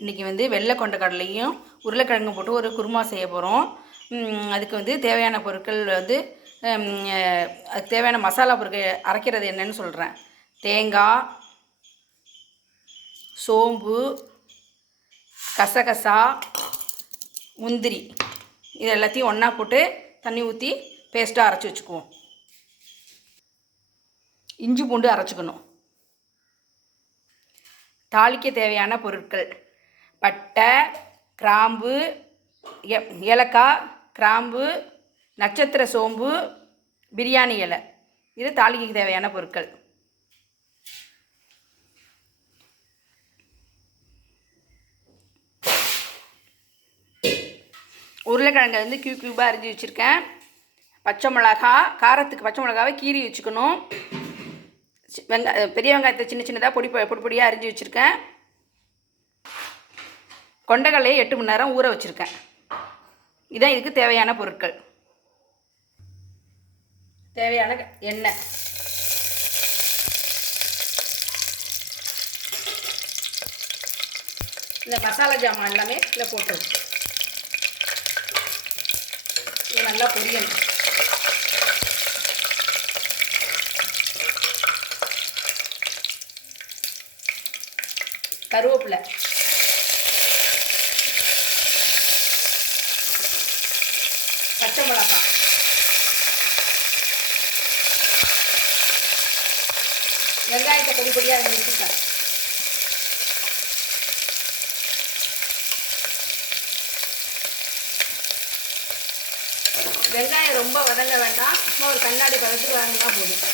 இன்றைக்கி வந்து வெள்ளை கொண்ட கடலையும் உருளைக்கிழங்கும் போட்டு ஒரு குருமா செய்ய போகிறோம். அதுக்கு வந்து தேவையான பொருட்கள் வந்து அதுக்கு தேவையான மசாலா பொருட்கள் அரைக்கிறது என்னன்னு சொல்கிறேன். தேங்காய், சோம்பு, கசகசா, முந்திரி இது எல்லாத்தையும் ஒன்றா போட்டு தண்ணி ஊற்றி பேஸ்ட்டாக அரைச்சி வச்சுக்குவோம். இஞ்சி பூண்டு அரைச்சிக்கணும். தாளிக்க தேவையான பொருட்கள் பட்டை, கிராம்பு, ஏலக்காய், கிராம்பு, நட்சத்திர சோம்பு, பிரியாணி இலை. இது தாளிக்க தேவையான பொருட்கள். உருளைக்கிழங்கை வந்து கியூபாக அரிஞ்சு வச்சுருக்கேன். பச்சை மிளகா, காரத்துக்கு பச்சை மிளகாவை கீறி வச்சுக்கணும். பெரிய வெங்காயத்தை சின்ன சின்னதாக பொடி பொடியாக அரிஞ்சு வச்சுருக்கேன். கொண்டக்கடலையை 8 மணி நேரம் ஊற வச்சுருக்கேன். இதான் இதுக்கு தேவையான பொருட்கள். தேவையான எண்ணெய், இந்த மசாலா ஜாமான் எல்லாமே இதில் போட்டுரும். இது நல்லா பொரியணும். கருவேப்பிலை, பச்சை மிளகாய், வெங்காயத்தை பொடி பொடியாக வச்சுருக்கேன். வெங்காயம் ரொம்ப வதங்க வேண்டாம், சும்மா ஒரு கண்ணாடி பதத்துக்கு வதங்கினா போதும்.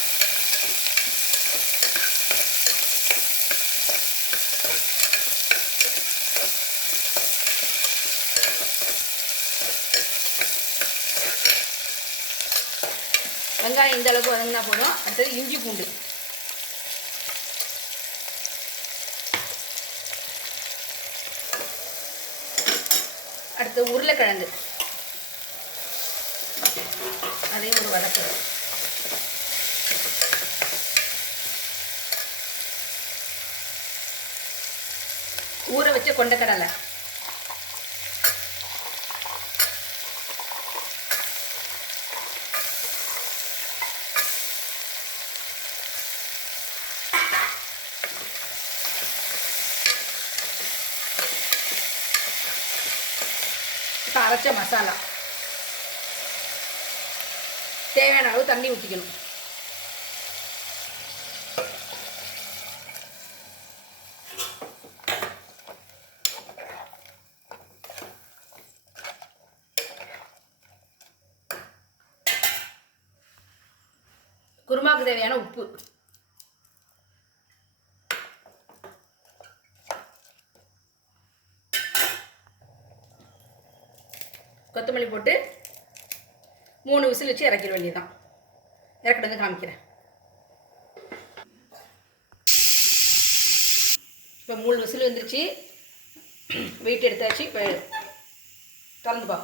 வெங்காயம் இந்த அளவுக்கு வதங்கினா போதும். அடுத்தது இஞ்சி பூண்டு, அடுத்து உருளைக்கிழங்கு, அதையும் ஒரு வதக்கு. ஊற வச்ச கொண்டக்கடலை, அரைச்ச மசாலா, தேவையான அளவு தண்ணி ஊற்றிக்கணும். குருமாவுக்கு தேவையான உப்பு, கொத்தமல்லி போட்டு 3 விசில் வச்சு இறக்கிட வேண்டியதுதான். இறக்கிட்டு வந்து காமிக்கிறேன். இப்போ 3 விசில் வந்துருச்சு. வெயிட் எடுத்தாச்சு. இப்போ திறந்து பா.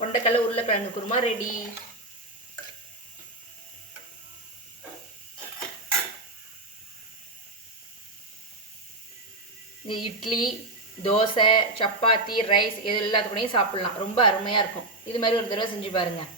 கொண்டக்கடலை உருளைக்கிழங்கு குருமா ரெடி. இட்லி, தோசை, சப்பாத்தி, ரைஸ் இது எல்லாத்துக்கூடையும் சாப்பிட்லாம். ரொம்ப அருமையாக இருக்கும். இது மாதிரி ஒரு தடவை செஞ்சு பாருங்கள்.